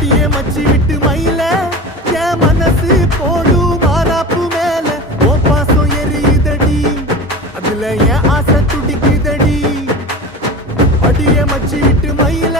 அடியே மச்சி விட்டு மயில என் மனசு போடு மாறாப்பு மேல ஓ பாசம் எரியுதடி அதுல என் ஆசை துடிக்குதடி அடியே மச்சி விட்டு மயில